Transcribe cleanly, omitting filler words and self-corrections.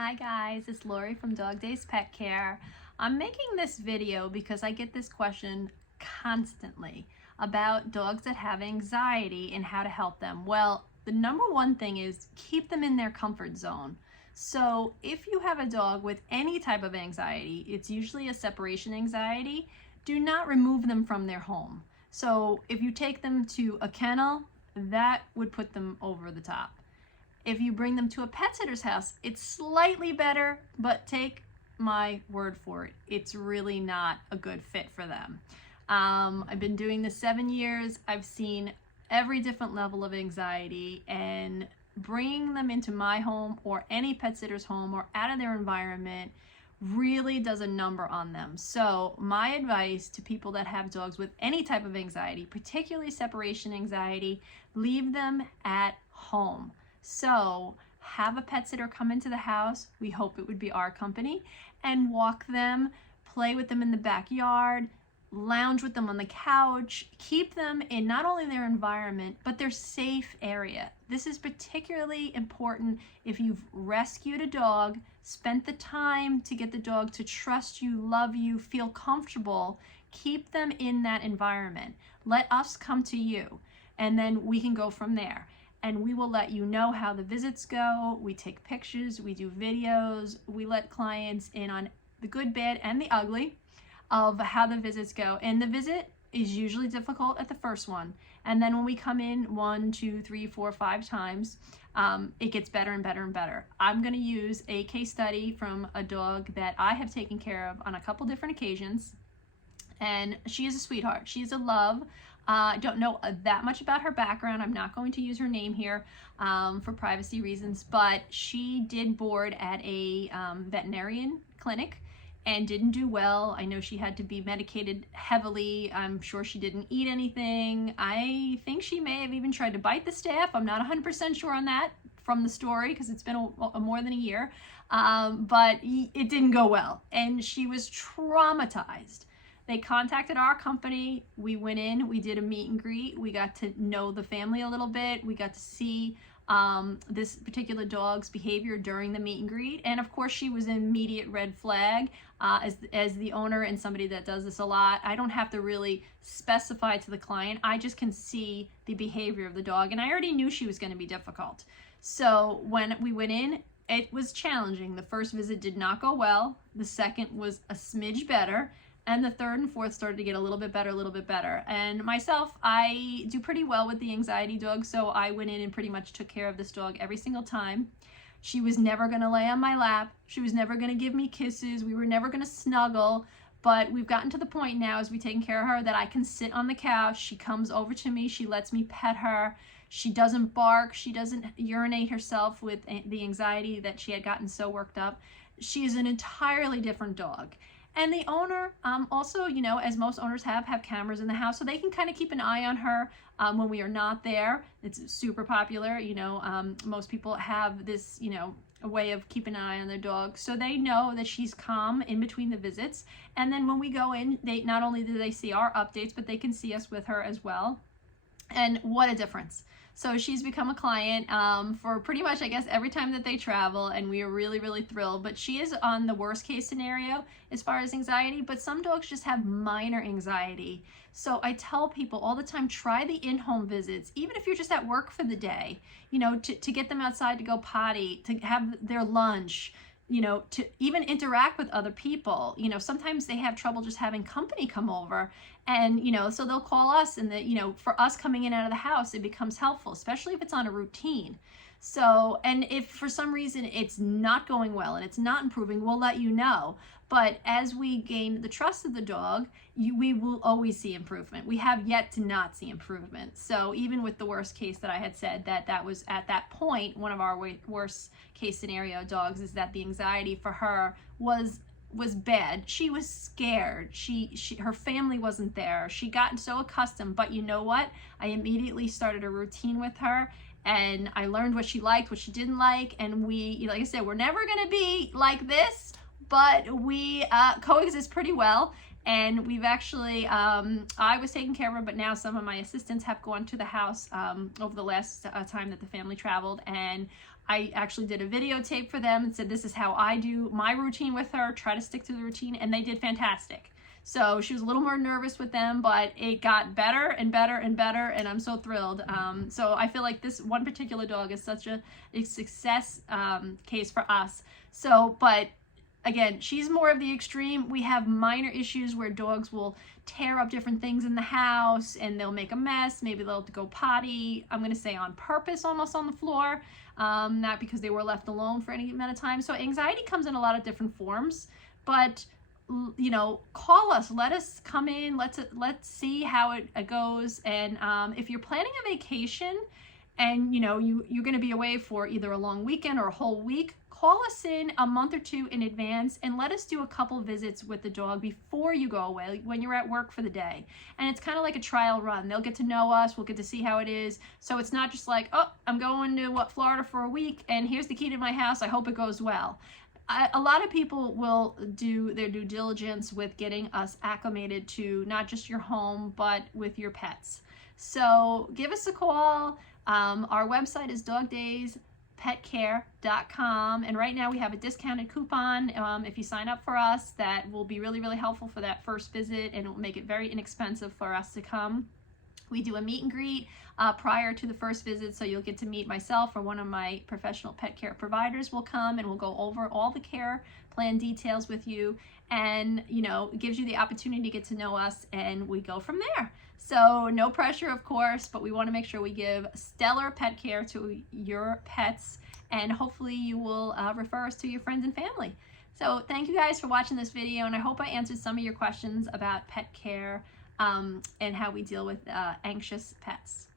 Hi guys, it's Lori from Dog Days Pet Care. I'm making this video because I get this question constantly about dogs that have anxiety and how to help them. Well, the number one thing is keep them in their comfort zone. So if you have a dog with any type of anxiety, it's usually a separation anxiety, do not remove them from their home. So if you take them to a kennel, that would put them over the top. If you bring them to a pet sitter's house, it's slightly better, but take my word for it, it's really not a good fit for them. I've been doing this 7 years. I've seen every different level of anxiety, and bringing them into my home or any pet sitter's home or out of their environment really does a number on them. So my advice to people that have dogs with any type of anxiety, particularly separation anxiety, leave them at home. So have a pet sitter come into the house, we hope it would be our company, and walk them, play with them in the backyard, lounge with them on the couch, keep them in not only their environment, but their safe area. This is particularly important if you've rescued a dog, spent the time to get the dog to trust you, love you, feel comfortable. Keep them in that environment. Let us come to you, and then we can go from there. And we will let you know how the visits go. We take pictures, we do videos, we let clients in on the good, bad, and the ugly of how the visits go. And the visit is usually difficult at the first one. And then when we come in 1, 2, 3, 4, 5 times, it gets better and better and better. I'm gonna use a case study from a dog that I have taken care of on a couple different occasions. And she is a sweetheart. She's a love. I don't know that much about her background. I'm not going to use her name here for privacy reasons, but she did board at a veterinarian clinic and didn't do well. I know she had to be medicated heavily. I'm sure she didn't eat anything. I think she may have even tried to bite the staff. I'm not 100% sure on that from the story because it's been more than a year, but it didn't go well. And she was traumatized. They contacted our company. We went in, we did a meet and greet. We got to know the family a little bit. We got to see this particular dog's behavior during the meet and greet. And of course, she was an immediate red flag. As the owner and somebody that does this a lot, I don't have to really specify to the client. I just can see the behavior of the dog. And I already knew she was going to be difficult. So when we went in, it was challenging. The first visit did not go well. The second was a smidge better. And the third and fourth started to get a little bit better. And myself, I do pretty well with the anxiety dog, so I went in and pretty much took care of this dog every single time. She was never gonna lay on my lap. She was never gonna give me kisses. We were never gonna snuggle. But we've gotten to the point now as we've taken care of her that I can sit on the couch. She comes over to me. She lets me pet her. She doesn't bark. She doesn't urinate herself with the anxiety that she had gotten so worked up. She is an entirely different dog. And the owner also, you know, as most owners have cameras in the house, so they can kind of keep an eye on her when we are not there. It's super popular, you know, most people have this, you know, a way of keeping an eye on their dog. So they know that she's calm in between the visits. And then when we go in, they not only do they see our updates, but they can see us with her as well. And what a difference. So she's become a client for pretty much, I guess, every time that they travel, and we are really, really thrilled. But she is on the worst case scenario as far as anxiety, but some dogs just have minor anxiety. So I tell people all the time, try the in-home visits, even if you're just at work for the day, you know, to get them outside to go potty, to have their lunch, you know, to even interact with other people. You know, sometimes they have trouble just having company come over, and, you know, so they'll call us, and you know, for us coming in and out of the house, it becomes helpful, especially if it's on a routine. So, and if for some reason it's not going well and it's not improving, we'll let you know. But as we gain the trust of the dog, we will always see improvement. We have yet to not see improvement. So even with the worst case that I had said, that was at that point, one of our worst case scenario dogs, is that the anxiety for her was bad. She was scared. Her family wasn't there. She got so accustomed, but you know what? I immediately started a routine with her, and I learned what she liked, what she didn't like, and we, like I said, we're never gonna be like this, but we coexist pretty well. And we've actually, I was taking care of her, but now some of my assistants have gone to the house over the last time that the family traveled, and I actually did a videotape for them and said, this is how I do my routine with her, try to stick to the routine, and they did fantastic. So she was a little more nervous with them, but it got better and better and better, and I'm so thrilled. So I feel like this one particular dog is such a success case for us. So, but again, she's more of the extreme. We have minor issues where dogs will tear up different things in the house and they'll make a mess. Maybe they'll have to go potty, I'm going to say on purpose, almost on the floor, not because they were left alone for any amount of time. So anxiety comes in a lot of different forms, but you know, call us, let us come in, let's see how it goes. And if you're planning a vacation and you know you're going to be away for either a long weekend or a whole week, call us in a month or two in advance and let us do a couple visits with the dog before you go away, when you're at work for the day. And it's kind of like a trial run. They'll get to know us, we'll get to see how it is. So it's not just like, oh, I'm going to Florida for a week and here's the key to my house, I hope it goes well. A lot of people will do their due diligence with getting us acclimated to not just your home, but with your pets. So give us a call. Our website is dogdayspetcare.com, and right now we have a discounted coupon if you sign up for us that will be really, really helpful for that first visit, and it will make it very inexpensive for us to come. We do a meet and greet prior to the first visit, so you'll get to meet myself or one of my professional pet care providers will come and we'll go over all the care plan details with you, and you know, it gives you the opportunity to get to know us, and we go from there. So no pressure, of course, but we want to make sure we give stellar pet care to your pets, and hopefully you will refer us to your friends and family. So thank you guys for watching this video, and I hope I answered some of your questions about pet care and how we deal with anxious pets.